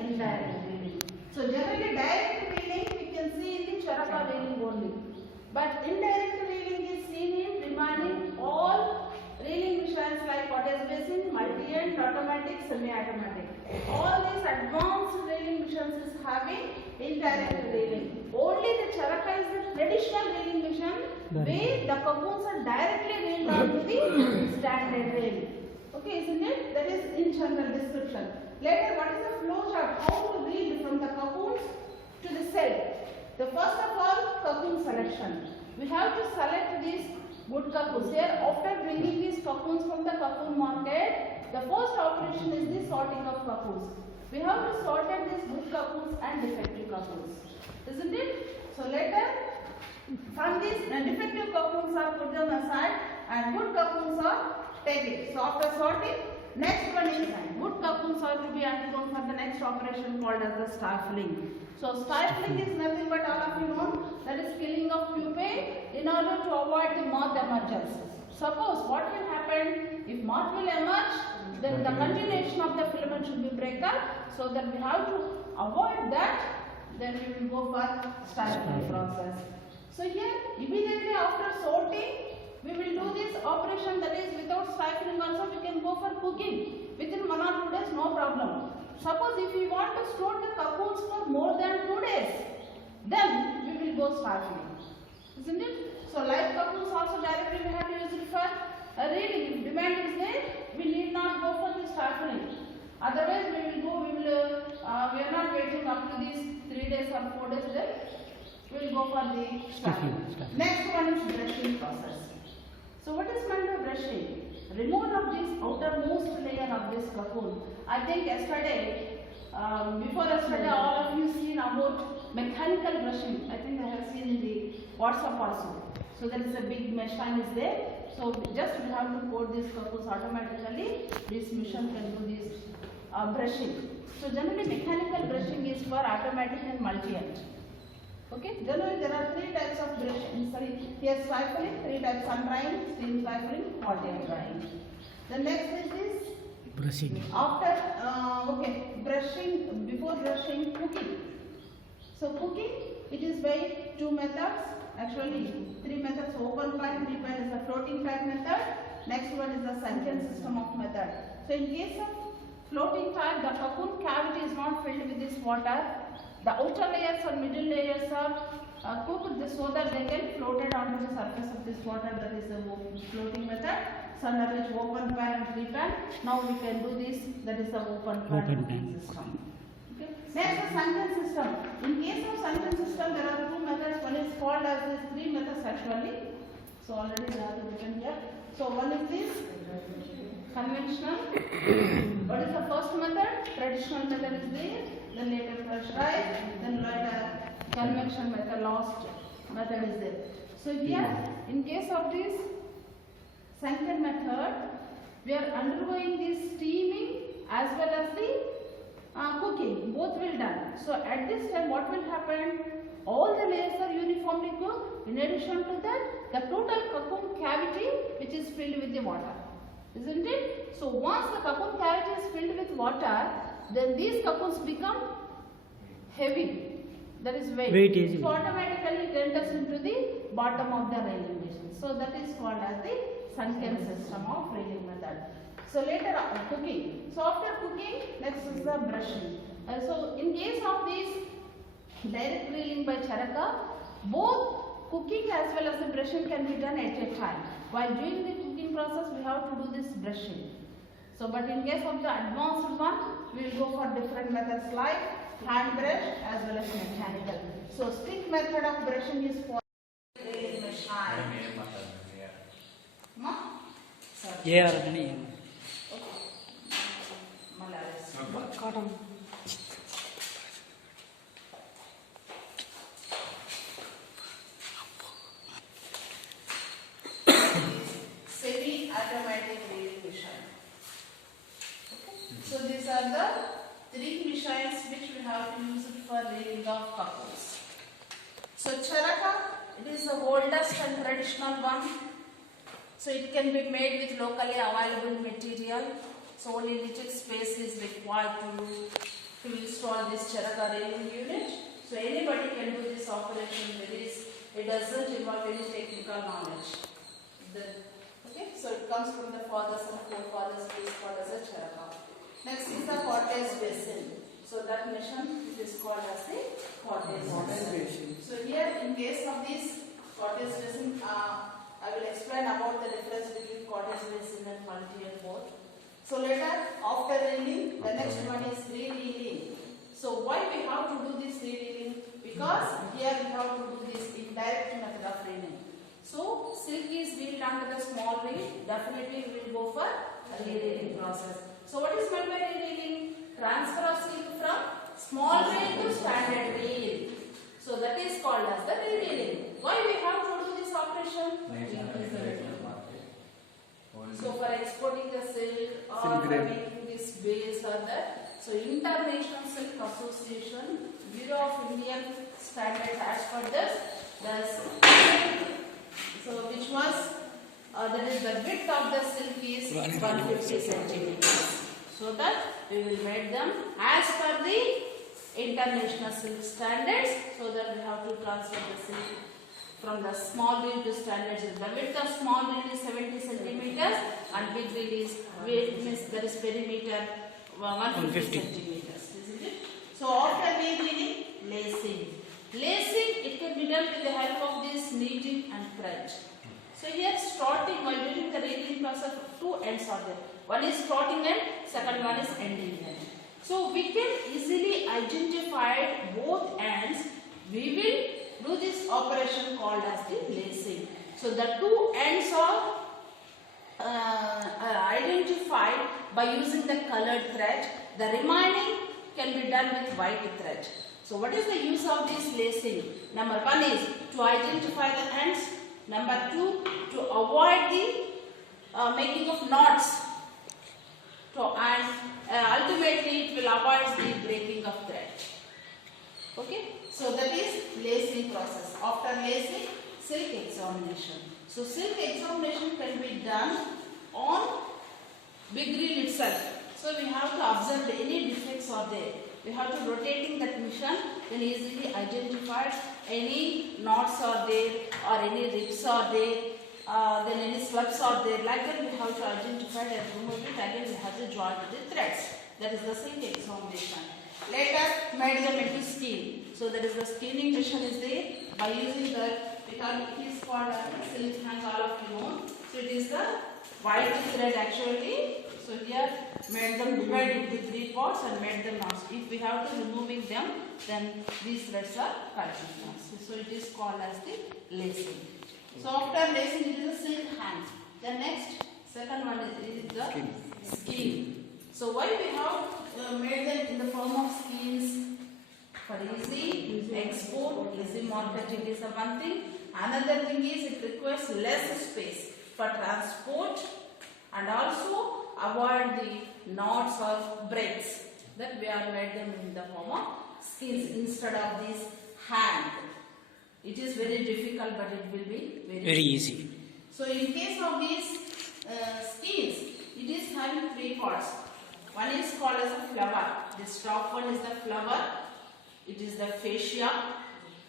indirect reeling. So generally direct reeling we can see in the Charaka reeling only. But indirect reeling is seen in remaining all reeling machines like cottage basin, multi-end, automatic, semi-automatic. All these advanced reeling machines is having indirect reeling. Only the Charaka is the traditional reeling machine where the cocoons are directly reeled onto the standard reel. Okay, isn't it? That is in general description. Later, what is the flow chart? How to reel from the cocoons to the cell? The first of all, cocoon selection. We have to select these good cocoons. Here, after bringing these cocoons from the cocoon market, the first operation is the sorting of cocoons. We have to sort these good cocoons and defective cocoons. Isn't it? So later, from these defective cocoons are put them aside and good cocoons are taken. So after sorting, next one is good cocoons are to be undergone for the next operation called as the stifling. So stifling is nothing but all of you know, that is killing of pupae in order to avoid the moth emergence. Suppose what will happen if moth will emerge, then the continuation of the filament should be break up. So that we have to avoid that, then we will go for stifling process. So here immediately after sorting, we will do this operation, that is without stifling also we can go for cooking. Within 1 or 2 days, no problem. Suppose if we want to store the cocoons for more than 2 days, then we will go stifling. Isn't it? So live cocoons also directly we have to use it for reeling. If demand is there, we need not go for the stifling. Otherwise we are not waiting up to these 3 days or 4 days, then we will go for the stifling. Next one is brushing process. So what is meant by brushing? Removal of this outermost layer of this cocoon. I think yesterday, before yesterday, all of you seen about mechanical brushing. I think I have seen in the WhatsApp also. So there is a big machine is there. So just we have to coat these cocoons automatically. This machine can do this brushing. So generally mechanical brushing is for automatic and multi-end. Okay, generally there are 3 types of brushing. Sorry, here stifling, 3 types: sun drying, steam stifling, hot air drying. The next is this brushing. After brushing, before brushing, cooking. So cooking, it is by 2 methods. Actually 3 methods: open pan, 3 pan is the floating pan method. Next one is the sunken system of method. So in case of floating type, the cocoon cavity is not filled with this water. The outer layers or middle layers are cooked so that they get floated onto the surface of this water. That is the floating method. Sunrise, open pan and 3 pan. Now we can do this. That is the open pan system. Okay. Next, the sunken system. In case of sunken system, there are 2 methods. One is called as these 3 methods actually. So already they are written here. So one is this conventional. What is the first method? Traditional method is there. Then later pressurized, then later convection method, last method is there. So here, in case of this sunken method, we are undergoing this steaming as well as the cooking. Both will done. So at this time, what will happen? All the layers are uniformly cooked. In addition to that, the total cocoon cavity which is filled with the water. Isn't it? So once the cocoon cavity is filled with water, then these cocoons become heavy. That is weight. So automatically it enters into the bottom of the reeling machine. So that is called as the sunken system of reeling method. So later cooking. So after cooking, next is the brushing. So in case of this direct reeling by Charaka, both cooking as well as the brushing can be done at a time. While doing the cooking process, we have to do this brushing. So but in case of the advanced one, we will go for different methods like hand brush as well as mechanical. So stick method of brushing is for reeling machine. Semi-automatic reeling machine. So these are the 3 machines which we have to use it for reeling of cocoons. So Charaka, it is the oldest and traditional one. So it can be made with locally available material. So only little space is required to store install this charaka railing unit. So anybody can do this operation. It doesn't involve any technical knowledge. Okay, so it comes from the fathers and forefathers days called as a charaka. Next is the cottage basin. So that machine is called as the cottage basin. So here in case of this cottage basin, I will explain about the difference between cottage basin and multi and both. So later, after reeling, the next one is re-reeling. So why we have to do this re-reeling? Because here we have to do this indirect method of reeling. So silk is reeled under the small reel. Definitely we will go for a re-reeling process. So what is meant by re-reeling? Transfer of silk from small reel to standard reel. So that is called as the re-reeling. Why we have to do this operation? So for exporting the silk or for making this base or that. So International Silk Association, Bureau of Indian Standards as per this, so which was that is the width of the silk is 150 centimeters. So that we will make them as per the International Silk Standards. So that we have to transfer the silk from the small reel to standards. The width of small reel is 70 centimeters and big reel is weight means there is perimeter 150 centimeters. Isn't it? So after reeling, lacing. Lacing, it can be done with the help of this knitting and crunch. So here starting while doing the reeling process, two ends are there. One is starting end, second one is ending end. So we can easily identify both ends. We will do this operation called as the lacing. So the two ends are identified by using the colored thread. The remaining can be done with white thread. So what is the use of this lacing? Number one is to identify the ends. Number two, to avoid the making of knots. And ultimately it will avoid the breaking of thread. Okay, so that is lacing process. After lacing, silk examination. So silk examination can be done on big reel itself. So we have to observe any defects are there. We have to rotating that machine, then easily identify any knots are there or any rips are there, then any sweeps are there. Like that we have to identify and remove it. Again we have to join the threads. That is the silk examination. Later made them into skein. So that is the skeaning machine is there by using the, because it is called silk hang, all of you know. So it is the white thread actually. So here made them divide into three parts and made them knots. If we have to removing them, then these threads are continuous. So it is called as the lacing. So after lacing it is a silk hang. The next second one is the skein. So why we have made them in the form of skeins? For easy export, easy marketing is one thing. Another thing is it requires less space for transport and also avoid the knots or breaks. That we have made them in the form of skeins instead of this hand. It is very difficult, but it will be very easy. So in case of these skeins, it is having three parts. One is called as a flower. This top one is the flower. It is the fascia.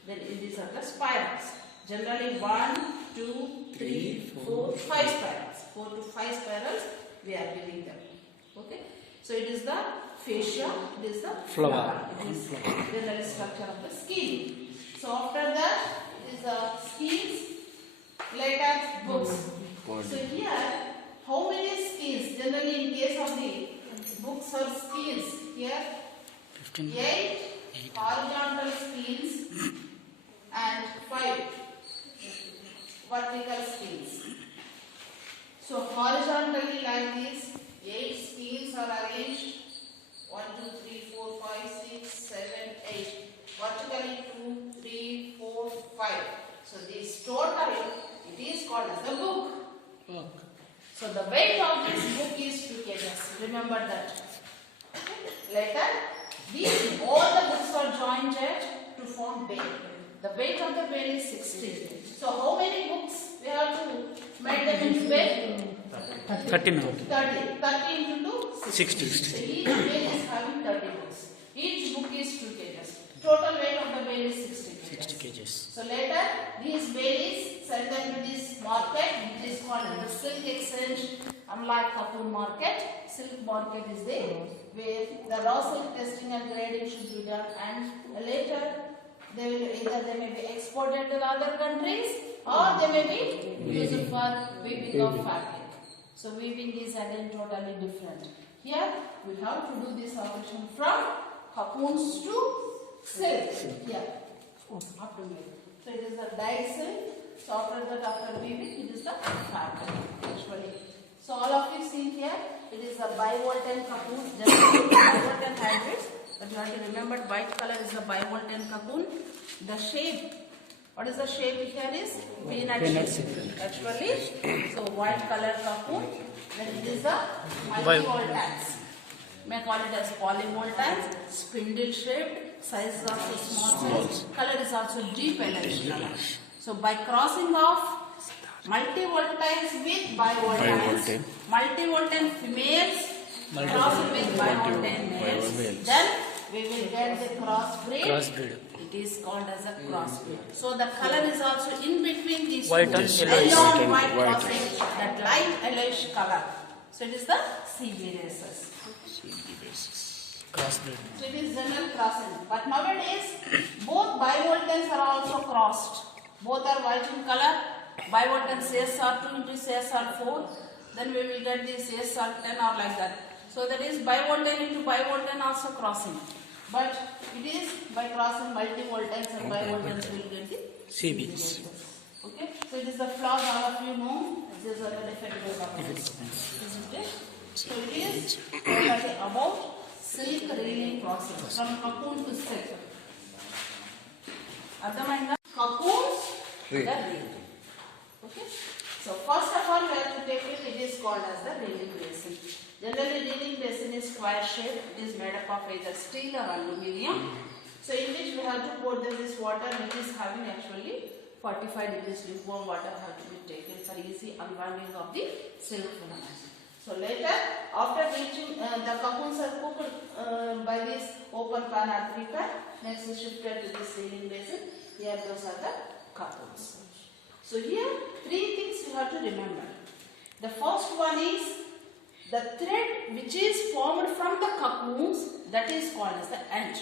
Then it is the spirals. Generally 1, 2, 3, 4, 5 spirals. 4 to 5 spirals we are giving them. Okay. So it is the fascia. It is the flower. It is the general structure of the skein. So after that it is the skeins. Later books. So here how many skeins? Generally in case of the books or skeins, here 8 horizontal skeins and 5 vertical skeins. So horizontally like this, 8 skeins are arranged. 1, 2, 3, 4, 5, 6, 7, 8. Vertically 2, 3, 4, 5. So this total, it is called as a book. So the weight of this book is 2 kgs. Remember that. Later, these all the books are joined to form bale. The weight of the bale is 60. So how many books we have to make them into bale? 30 into 60. So each bale is having 30 books. Each book So later these ladies send them to this market which is called the silk exchange. Unlike cocoon market, silk market is there where the raw silk testing and grading should be done, and later they may be exported to the other countries or they may be used for weaving of fabric. So weaving is again totally different. Here we have to do this operation from cocoons to silk. Here. So it is the dyed silk. So after that, after weaving, it is the fabric actually. So all of you see here, it is a bivoltine cocoon, just bivoltine hybrids. But you have to remember, white color is the bivoltine cocoon. The shape, what is the shape here is peanut shape actually. So white color cocoon. Then it is the multivoltines. May call it as polyvoltines, spindle shaped, size is also small size, color is also deep yellowish color. So by crossing of multivoltines with bivoltines, multivoltine females crossed with bivoltine males, then we will get the crossbreed. It is called as a crossbreed. So the color is also in between these white two, and yellow and white crossing, that light yellowish color. So it is the CB races. Crossbreed. So it is general crossing. But nowadays, both bivoltines are also crossed. Both are white in color. Bivoltine CSR2 into CSR4. Then we will get the CSR10 or like that. So that is bivoltine into bivoltine also crossing. But it is by crossing multivoltines and bivoltines we will get the CBs. Okay. So it is the flaws all of you know. This is the defective couples. Isn't it? So it is about silk reeling process from cocoon to silk. Adhamainda? Cocoons to the reel. Okay. So first of all, we have to take it. It is called as the reeling basin. Generally, reeling basin is square shaped. It is made up of either steel or aluminium. So in which we have to pour this water, which is having actually 45 degrees lukewarm water have to be taken for easy unwinding of the silk filament. So later, after reaching the cocoons are cooked by this open pan or 3 pan, next is shifted to this reeling basin. Here those are the cocoons. So here 3 things you have to remember. The first one is the thread which is formed from the cocoons, that is called as the end.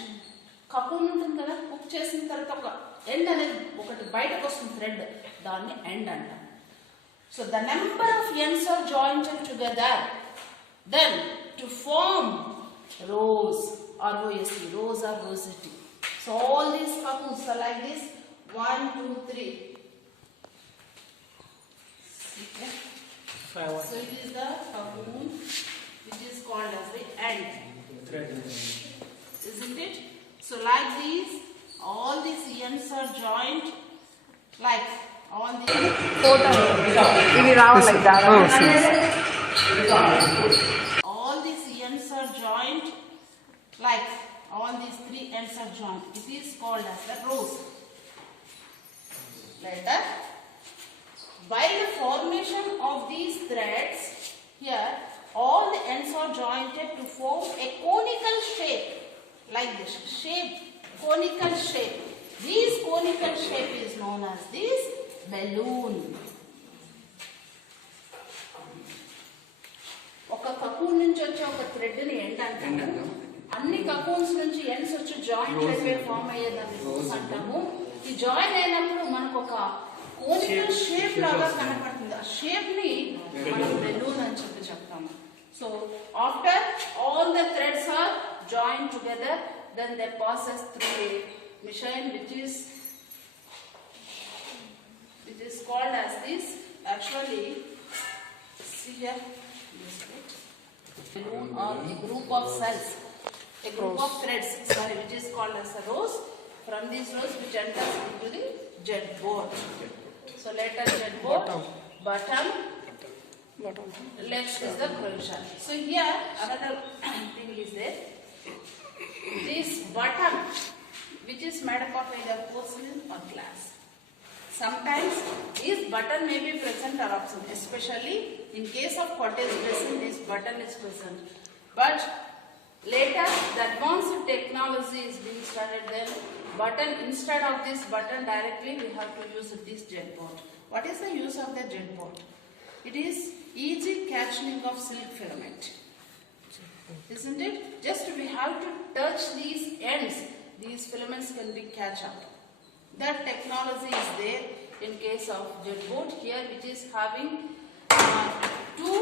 Cocoon ఉంటుంది కదా, cook చేసిన తర్వాత ఒక end అనేది ఒకటి బయటకు వస్తుంది thread, దాన్ని ఎండ్ అంటాం. So the number of ends are joined together then to form rows, R-O-S-E, rows or rosette. So all these cocoons are like this, 1, 2, 3. Okay. So it is the cocoon which is called as the end. Isn't it? So like these, all these ends are joined like all these. All these ends are joined like all these 3 ends are joined. It is called as the rows. Later, by the formation of these threads, here all the ends are jointed to form a conical shape. Like this shape, conical shape. This conical shape is known as this balloon. ఒక cocoon నుంచి వచ్చే ఒక thread ని end అంటాము. అన్ని cocoons నుంచి ends వచ్చి joint అయిపోయి ఫామ్ అయ్యేదాన్ని రోస్ అంటాము. ఈ జాయిన్ అయినప్పుడు మనకు ఒక కోనికల్ షేప్ లాగా కనపడుతుంది. ఆ షేప్ ని మనం బెలూన్ అని చెప్పి చెప్తాము. So after all the threads are joined together, then they passes through a machine which is called as this. Actually, see here, balloon or a group of cells, a group of threads, sorry, which is called as a rows. From these rows, which enters into the jet board. So later jet board, bottom. Next is the provision. So here another thing is there. This bottom, which is made up of either porcelain or glass. Sometimes this button may be present or absent. Especially in case of cottage basin, this button is present. But Later, the advanced technology is being started. Then button, instead of this button directly, we have to use this jet board. What is the use of the jet board? It is easy catching of silk filament, isn't it? Just we have to touch these ends. These filaments can be catch up. That technology is there in case of jet board here, which is having two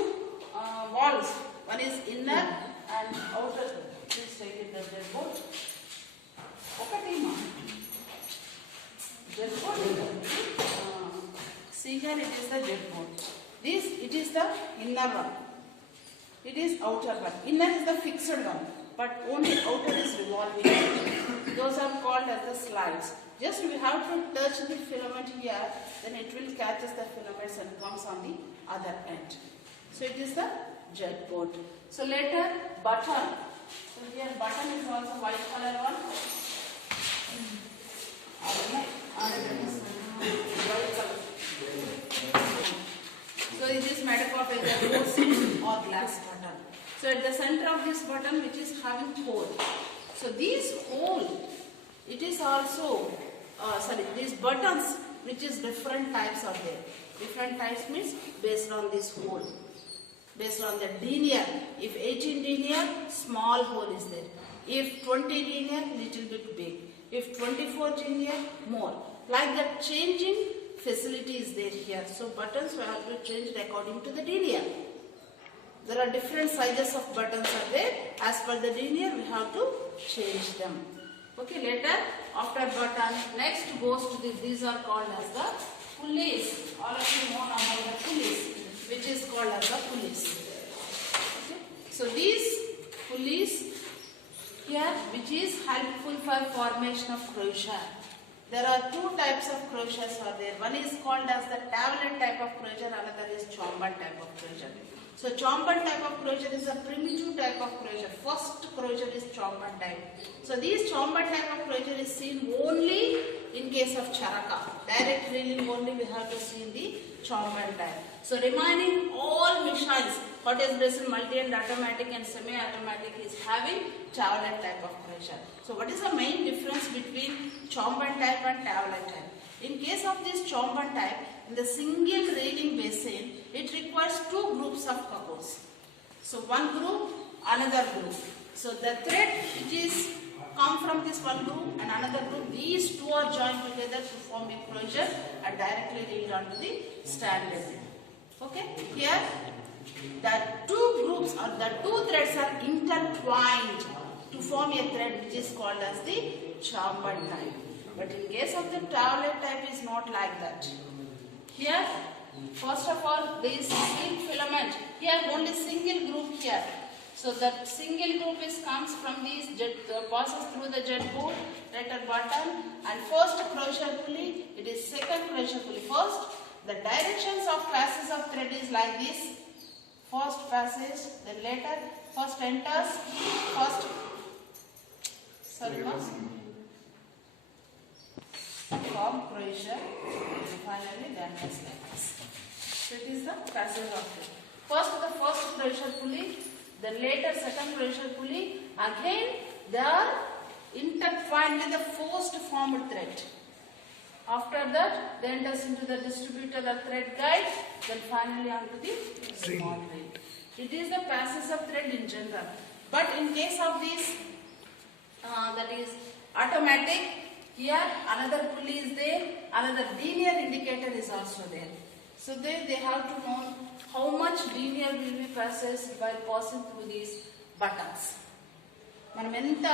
walls. One is inner and outer. Please take it the jet board. Okay, jet board. See here, it is the jet board. This, it is the inner one. It is outer one. Inner is the fixed one, but only outer is revolving. Those are called as the slides. Just we have to touch the filament here, then it will catch the filaments and comes on the other end. So it is the jet board. So later, button. So here button is also white color one. White color. So it is made up of either rose or glass button. So at the center of this button, which is having hole. So these hole, it is also these buttons, which is different types are there. Different types means based on this hole. Based on the denier. If 18 denier, small hole is there. If 20 denier, little bit big. If 24 denier, more. Like that, changing facility is there here. So buttons will have to change according to the denier. There are different sizes of buttons are there. As per the denier, we have to change them. Okay, later after button, next goes to this. These are called as the pulleys. All of you know about the pulleys, which is called as the pulleys. Okay. So these pulleys here, which is helpful for formation of crochet. There are two types of crochets are there. One is called as the tablet type of crochet, another is chomban type of crochet. So chomban type of crochet is a primitive type of crochet. First crochet is chomban type. So these chomban type of crochet is seen only in case of charaka. Direct reeling only we have to see in the chomban type. So remaining all machines, cottage basin, multi and automatic and semi-automatic is having tablet type of crochet. So what is the main difference between chomban type and tablet type? In case of this chomban type, in the single reeling basin, it requires two groups of couples. So one group, another group. So the thread which is come from this one group and another group, these two are joined together to form a crochet and directly reeled onto the standard. Okay, here the two groups or the two threads are intertwined to form a thread which is called as the chomban type. But in case of the tablet type is not like that. Here, first of all, there is silk filament. Here only single group here. So that single group is comes from these jet, passes through the jet board, later button, and first crochet pulley. It is second crochet pulley. First, the directions of passes of thread is like this. First passage, then later, first enters, first. Sorry, form crochet, and finally then enters like this. So it is the passage of thread. First the first crochet pulley, then later second crochet pulley. Again they are intertwined with the first formed thread. After that, they enters into the distributor or thread guide, then finally onto the small reel. It is the passage of thread in general. But in case of this, that is automatic, here another pulley is there, another linear indicator is also there. So they have to know how much linear will be processed by passing through these buttons. మనం ఎంత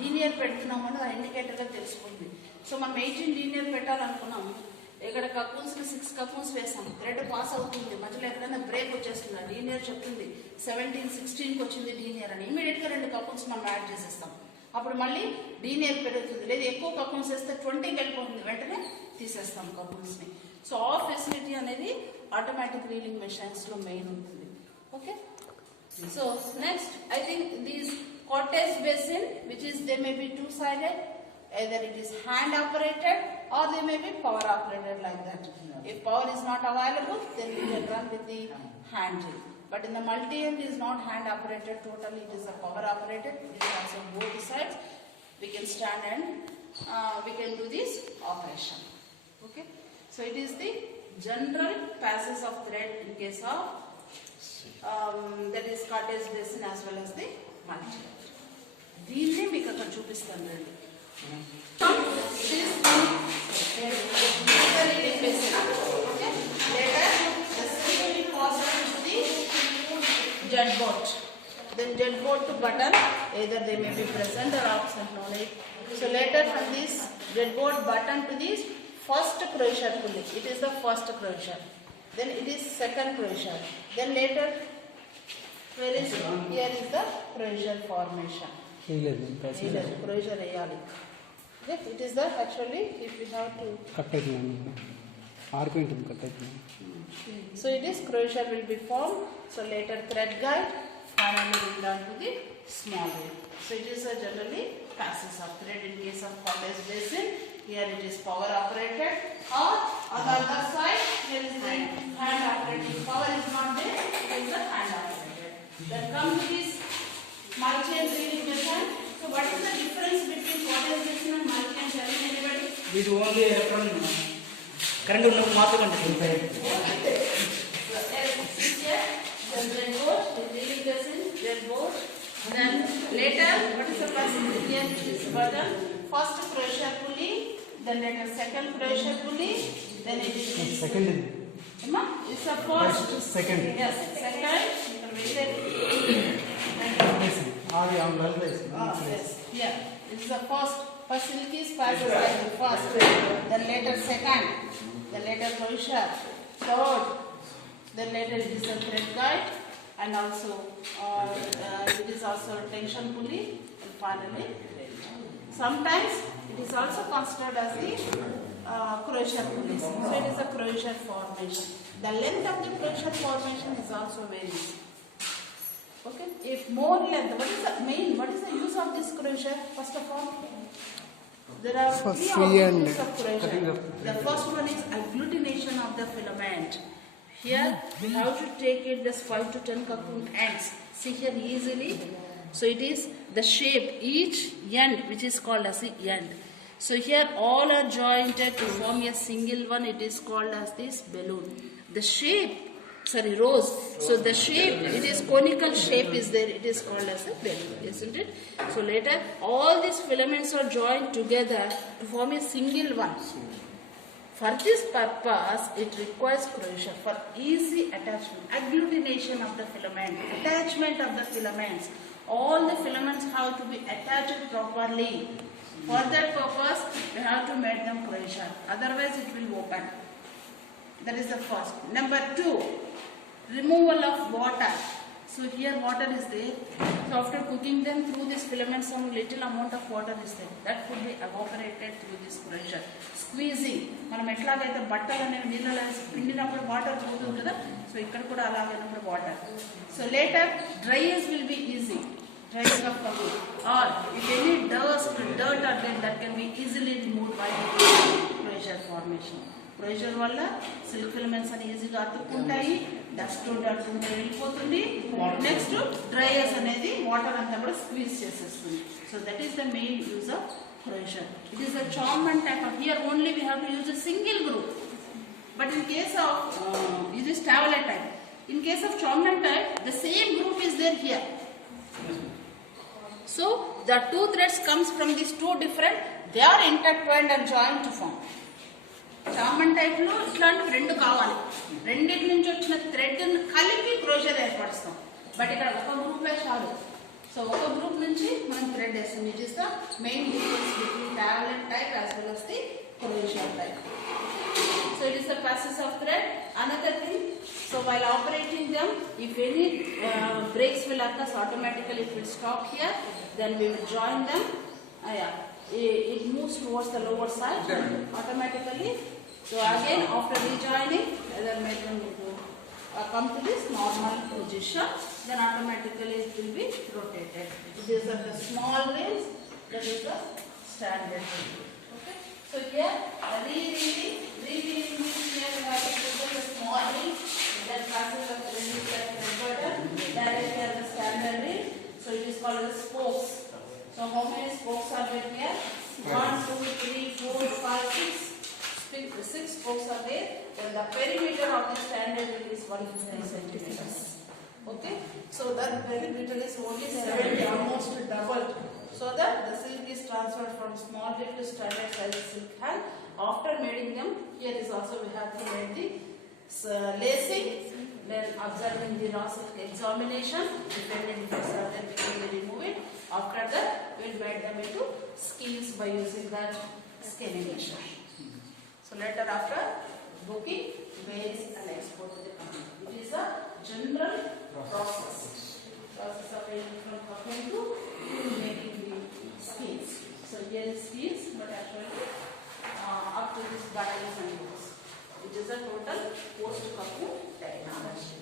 linear పెడుతున్నామో ఆ ఇండికేటర్లో తెలుసుకుంది. So మనం 18 linear పెట్టాలనుకున్నాం, ఇక్కడ couples 6 couples వేసాం, thread pass అవుతుంది, మధ్యలో ఎక్కడైనా బ్రేక్ వచ్చేస్తుంది, లీనియర్ చెప్తుంది 17, 16కి వచ్చింది లీనియర్ అని, ఇమీడియట్గా 2 కపుల్స్ మనం యాడ్ చేసేస్తాం. అప్పుడు మళ్ళీ లీనియర్ పెరుగుతుంది, లేదా ఎక్కువ కపుల్స్ వేస్తే 20కి వెళ్ళిపోతుంది, వెంటనే తీసేస్తాం కపుల్స్ని. సో ఆ ఫెసిలిటీ అనేది ఆటోమేటిక్ రీడింగ్ మెషిన్స్లో మెయిన్ ఉంటుంది. Okay, so next I think these cottage basin, which is they may be two-sided, either it is hand operated or they may be power operated like that. If power is not available, then we can run with the hand drill. But in the multi-end is not hand operated totally, it is a power operated. It is also both sides. We can stand and we can do this operation. Okay. So it is the general passes of thread in case of that is cottage basin as well as the multi-end. దీన్ని మీకు అక్కడ చూపిస్తాను రండి. Reading basin. Okay. Later the seam will be passed to the jet boat. Then jet boat to button, either they may be present or absent, no need. So later from this jet boat button to this first crochet pulley. It is the first crochet. Then it is second crochet. Then later where is here is the crochet formation. Crochet rayali. It is the actually if we have to so it is crochet will be formed. So later thread guide, finally will down to the small wheel. So it is a generally passes of thread in case of cottage basin. Here it is power operated, or on the other side here is the hand operated. Power is not there, it is the hand operated. Then come to this multi-end reading method. So what is the difference between cottage basin and multi-end? Tell me anybody? We do only current no matter when then later what is the first here is button, first crochet pulley, then later second crochet pulley, then it is second it's a first second yes second yes yeah this is the first facilities passes like the first, then later second, then later crochet, third, then later it is a thread guide, and also it is also a tension pulley, and finally sometimes it is also considered as the crochet pulley. So it is a crochet formation. The length of the crochet formation is also varies. Okay, if more length, what is the use of this crochet? First of all, there are three objectives of crochet. The first one is agglutination of the filament. Here we have to take it this 5 to 10 cocoon ends. See here easily. So it is the shape, each end which is called as the end. So here all are jointed to form a single one. It is called as this balloon. The shape, rose. So the shape, it is conical shape is there. It is called as a balloon, isn't it? So later all these filaments are joined together to form a single one. For this purpose, it requires crochet for easy attachment, agglutination of the filament, attachment of the filaments. All the filaments have to be attached properly. For that purpose, we have to make them crochet. Otherwise, it will open. That is the first. Number 2, removal of water. So here water is there. So after cooking them through this filament, some little amount of water is there. That could be evaporated through this crochet. Squeezing. మనం ఎట్లాగైతే బట్టలు అనేవి నీళ్ళలో పిండినప్పుడు water పోతుంది కదా, so ఇక్కడ కూడా అలాగైనప్పుడు water. So later dryers will be easy. Drying of cocoon, or if any dirt or then that can be easily removed by crochet formation. Crochet వల్ల సిల్క్ ఫిలమెంట్స్ అని ఈజీగా అతుక్కుంటాయి, డస్ట్ ఉంటే వెళ్ళిపోతుంది. నెక్స్ట్ డ్రైయర్స్ అనేది water అంతా కూడా squeeze చేసేస్తుంది. So that is the main use of crochet. It is a charmant type of, here only we have to use a single group. But in case of it is traveler type. In case of charmant type, the same group is there here. So the two threads comes from these two different, they are intertwined and joined to form. చామన్ type లో ఇట్లాంటివి రెండు కావాలి. రెండింటి నుంచి వచ్చిన thread కలిపి క్రోషర్ ఏర్పరుస్తాం. But ఇక్కడ ఒక గ్రూపే చాలు. సో ఒక గ్రూప్ నుంచి మనం థ్రెడ్ వేస్తాం. It is the main difference between traveller type as well as the crochet type. So it is the passes of thread. Another thing, so while operating them, if any breaks will occur, automatically it will stop here. Then we will join them. It moves towards the lower side automatically. So again after rejoining, either make them come to this normal position, then automatically it will be rotated. These are the small wheels, that is the standard wheel. Okay. So here revealing means here we have to put the small wheel that passes the thread like directly at the standard reel. So it is called as spokes. So how many spokes are there here? 1, 2, 3, 4, 5, 6. 6 spokes are there. Then the perimeter of the standard reel is 150 centimeters. Okay. So that perimeter is only 70, almost doubled. So that the silk is transferred from small reel to standard size silk hand. After making them, here is also we have to make the lacing, then observing the raw silk examination. Depending if it's there, we will remove it. After that, we will make them into skeins by using that scaling machine. So later after booking, varies and export to the company. It is a general process of taking from cutting to making the skeins. So here is skeins, but actually up to this buttons and hooks. It is a total post-cocoon technology.